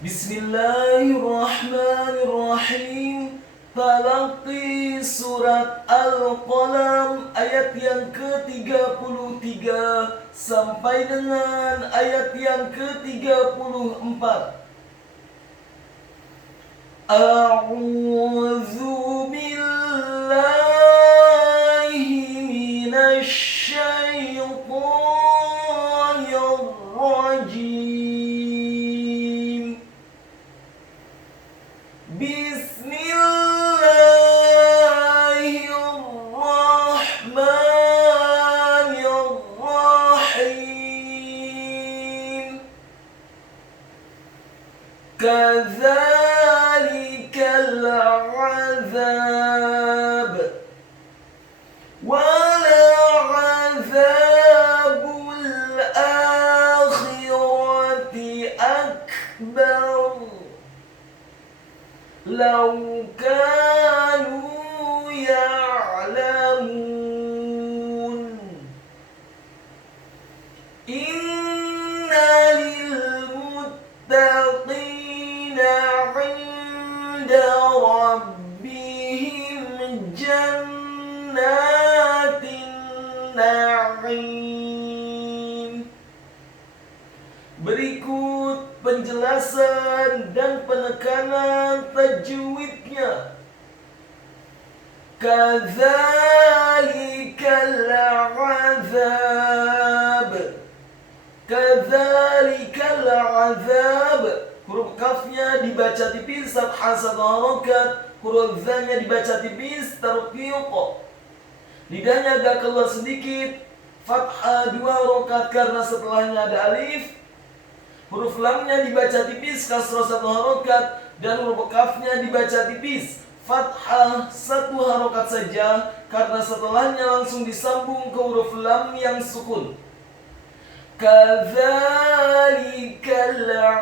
Bismillahirrahmanirrahim. Talaqi surat Al-Qalam ayat yang ke-33 sampai dengan ayat yang ke-34. A'udzu billahi minasy syaithanir rajim. Bismillahirrahmanirrahim. Kadzalikal azab wala azabul akhirati akbar law kanu ya'lamun. Inna lil muttaqina 'inda rabbihim jannatin na'im. Berikut penjelasan dan penekanan tajwidnya. Kadzalikal azab. Kadzalikal azab. Huruf kafnya dibaca tipis, fathah 1 harokat. Huruf zanya dibaca tipis, tarqiq. Lidahnya agak keluar sedikit, fathah 2 harokat karena setelahnya ada alif. Huruf lamnya dibaca tipis, kasrah 1 harokat. Dan huruf kafnya dibaca tipis, fathah 1 harokat saja karena setelahnya langsung disambung ke huruf lam yang sukun. Kadzalikal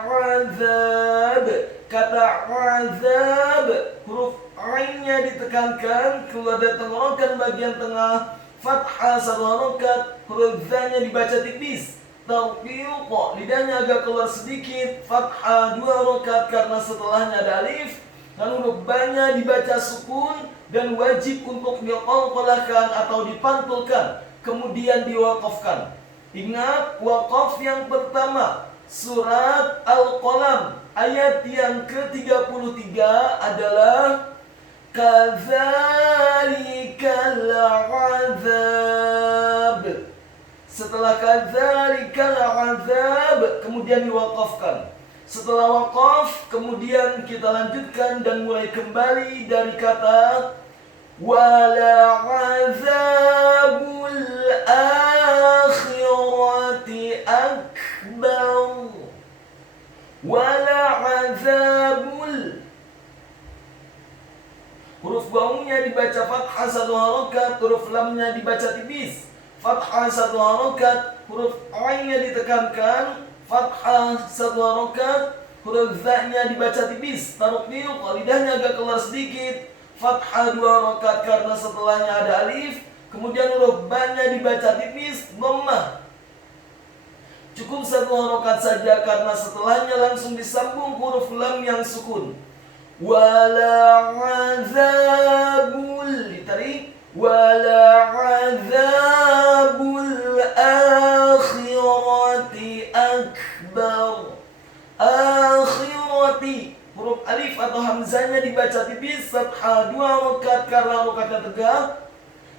azab. Kata azab, huruf ainnya ditekankan, keluar dari tenggorokan bagian tengah, fathah 1 harokat. Huruf zanya dibaca tipis, tarqiq. Lidahnya agak keluar sedikit, fathah 2 harokat karena setelahnya ada alif. Dan huruf ba-nya dibaca sukun dan wajib untuk diqalqalahkan atau dipantulkan, kemudian diwaqafkan. Ingat, waqaf yang pertama surat Al-Qalam ayat yang ke-33 adalah kadzalikal azab. Setelah kadzalikal azab kemudian diwaqafkan. Setelah waqaf kemudian kita lanjutkan dan mulai kembali dari kata wala azabul akhirati akbar. Wala azabul. Huruf waungnya dibaca fathah 1 harokat, huruf lamnya dibaca tipis, fathah 1 harokat. Huruf ainnya ditekankan, fathah 1 harokat. Huruf za-nya dibaca tipis, tarqiq. Lidahnya agak keluar sedikit, fathah 2 harokat karena setelahnya ada alif. Kemudian huruf ba-nya dibaca tipis, dhammah. Cukup 1 harokat saja karena setelahnya langsung disambung huruf lam yang sukun. Wala azabul, ditarik, wala azabul akhirati akbar. Akhirati, huruf alif atau hamzanya dibaca tipis, fathah 2 harokat karena harokatnya tegak.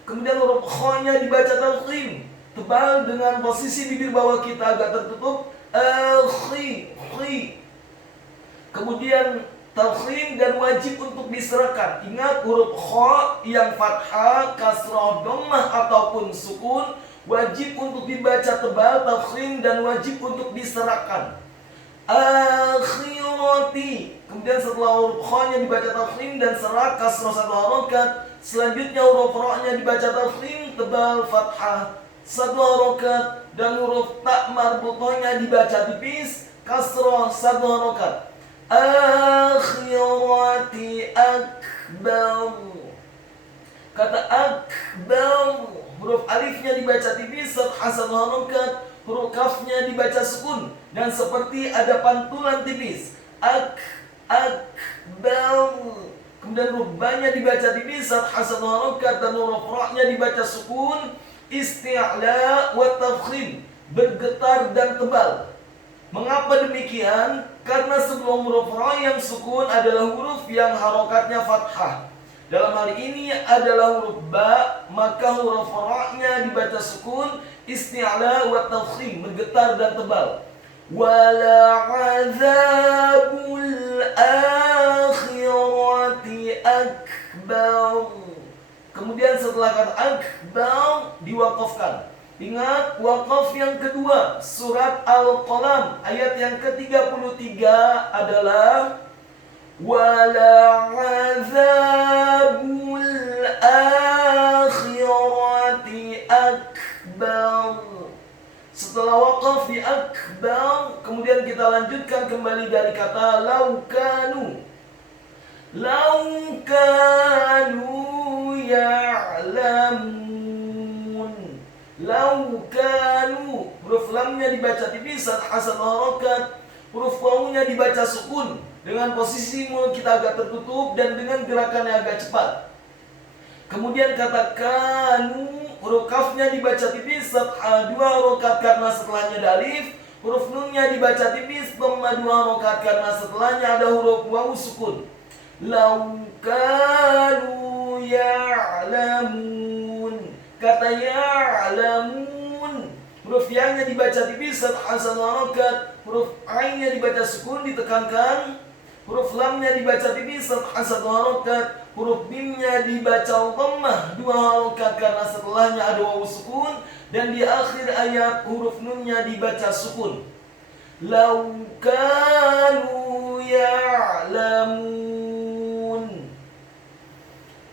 Kemudian huruf kha-nya dibaca tafkhim, tebal dengan posisi bibir bawah kita agak tertutup, khi. Kemudian tafkhim dan wajib untuk diserahkan. Ingat, huruf kha yang fathah, kasrah, dhammah ataupun sukun wajib untuk dibaca tebal, tafkhim dan wajib untuk diserahkan. Akhirati. Kemudian setelah huruf kha-nya dibaca tafkhim dan serak, kasrah 1 harokat. Selanjutnya huruf ra-nya dibaca tafkhim, tebal, fathah 1 harokat. Dan huruf ta marbutohnya dibaca tipis, kasrah 1 harokat. Akhirati akbar. Kata akbar, huruf alifnya dibaca tipis, fathah 1 harokat. Huruf kafnya dibaca sukun dan seperti ada pantulan tipis. akbar. Kemudian huruf ba-nya dibaca tipis, fathah satu harokat, dan huruf ra-nya dibaca sukun, isti'la wa tafkhim, bergetar dan tebal. Mengapa demikian? Karena sebelum huruf ra yang sukun adalah huruf yang harokatnya fathah. Dalam hal ini adalah huruf ba, maka huruf ra-nya dibaca sukun, isti'la wa tafkhim, bergetar dan tebal. Wala azabul akhirati akbar. Kemudian setelah kata akbar diwakafkan. Ingat, wakaf yang kedua surat Al-Qalam ayat yang ke-33 adalah wala azabul akhirati akbar. Setelah wakaf di akbar, kemudian kita lanjutkan kembali dari kata laukanu. Laukanu ya'lamun. Laukanu, huruf lamnya dibaca tipis, fathah satu harokat, huruf wawunya dibaca sukun dengan posisi mulut kita agak tertutup dan dengan gerakan yang agak cepat. Kemudian kata kanu, huruf kafnya dibaca tipis, fathah dua harokat karena setelahnya ada alif. Huruf nunnya dibaca tipis, dhamma dua harokat karena setelahnya ada huruf wawu sukun. Lau kanu ya'lamun. Kata ya'lamun, huruf ya-nya dibaca tipis, fathah satu harokat. Huruf ain-nya dibaca sukun ditekankan. Huruf lamnya dibaca tipis, fathah satu harokat. Huruf mim-nya dibaca dhammah dua harokat karena setelahnya ada wawu sukun. Dan di akhir ayat huruf nunnya dibaca sukun. Lau kanu ya'lamun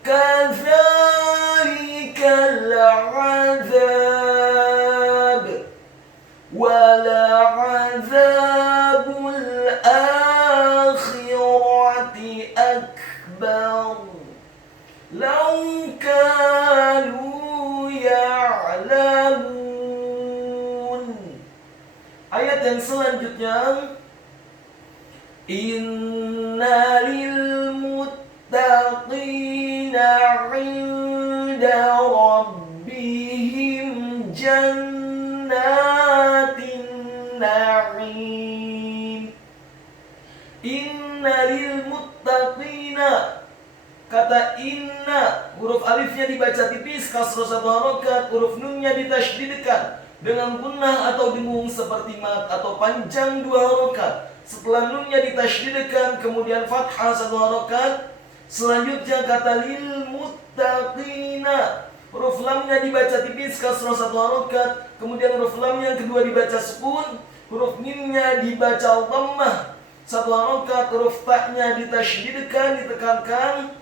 kadzalikal azab wala azabul akhirati akbar. Lau kanu ya'lamun. Ayat yang selanjutnya, inna lil muttaqina 'inda rabbihim jannatin na'im. Inna lil muttaqina. Kata inna, huruf alifnya dibaca tipis, kasroh satu harokat, huruf nunnya ditasydidkan dengan gunnah atau dengung seperti mat atau panjang dua harokat. Setelah nunnya ditasydidkan, kemudian fathah satu harokat. Selanjutnya kata lil muttaqina, huruf lamnya dibaca tipis, kasroh satu harokat, kemudian huruf lam yang kedua dibaca sukun, huruf mimnya dibaca dhammah satu harokat, huruf ta-nya ditasydidkan, ditekankan,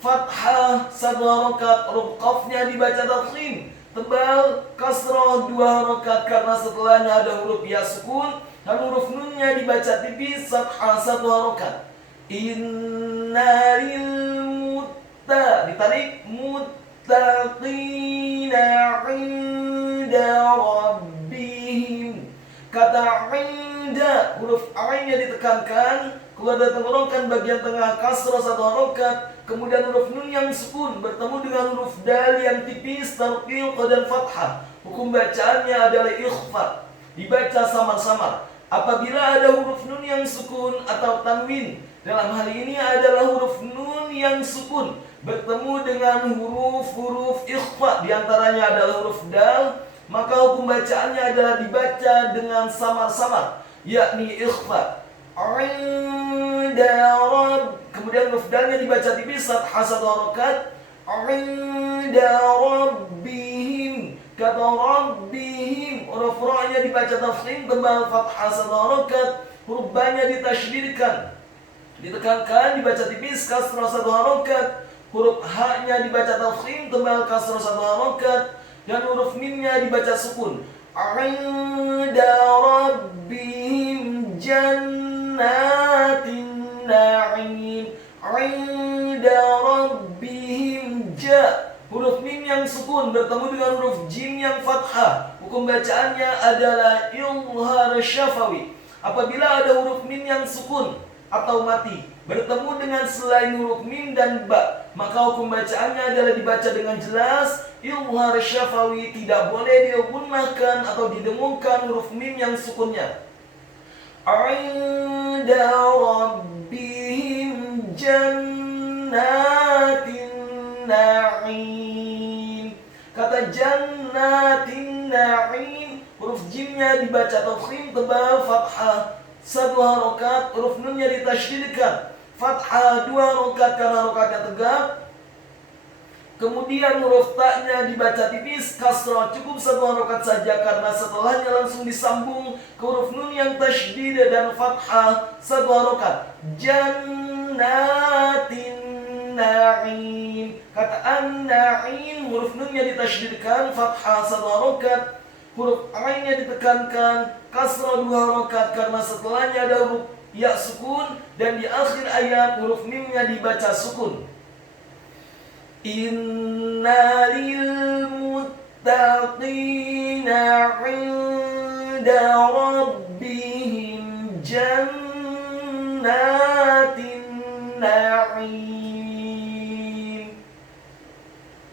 fathah satu harokat, huruf qafnya dibaca tafkhim, tebal, kasroh dua harokat karena setelahnya ada huruf ya sukun, dan huruf nunnya dibaca tipis, fathah satu harokat. Inna lil ditarik muttaqina 'inda rabbihim. Kata 'inda, huruf ain-nya ditekankan, keluar dari tenggorokan bagian tengah, kasroh satu harokat, kemudian huruf nun yang sukun bertemu dengan huruf dal yang tipis, tarqiq dan fathah. Hukum bacaannya adalah ikhfa, dibaca samar-samar. Apabila ada huruf nun yang sukun atau tanwin, dalam hal ini adalah huruf nun yang sukun bertemu dengan huruf-huruf ikhfa, diantaranya adalah huruf dal, maka hukum bacaannya adalah dibaca dengan samar-samar, yakni ikhfa. 'Inda rabb, kemudian huruf dalnya dibaca tipis, fathah satu harokat. 'Inda rabbihim, kata rabbihim, huruf ra-nya dibaca tafkhim, tebal, fathah satu harokat. Huruf ba-nya ditasydidkan, ditekankan, dibaca tipis, kasroh satu harokat. Huruf ha-nya dibaca tafkhim, tebal, kasroh satu harokat. Dan huruf mim-nya dibaca sukun. 'Inda rabbihim jannatin na'im. 'Inda rabbihim ja, huruf mim yang sukun bertemu dengan huruf jim yang fathah. Hukum bacaannya adalah ilhar syafawi. Apabila ada huruf mim yang sukun atau mati, bertemu dengan selain huruf mim dan ba, maka hukum bacaannya adalah dibaca dengan jelas, izhar syafawi, tidak boleh digunakan atau didengungkan huruf mim yang sukunnya. 'Inda rabbihim jannatin na'im. Kata jannatin na'im, huruf jimnya dibaca tafkhim tebal fathah 1 harokat, huruf nunnya ditasydidkan fathah 2 harokat karena harokatnya tegap. Kemudian huruf taknya dibaca tipis kasrah, cukup 1 harokat saja karena setelahnya langsung disambung ke huruf nun yang tasydid dan fathah 1 harokat. Jannatin na'im. Kata an-na'im, huruf nunnya ditasydidkan fathah 1 harokat, huruf ainnya ditekankan kasrah 2 harokat karena setelahnya ada huruf ya sukun, dan di akhir ayat huruf mimnya dibaca sukun. Inna lil muttaqina 'inda rabbihim jannatin na'im.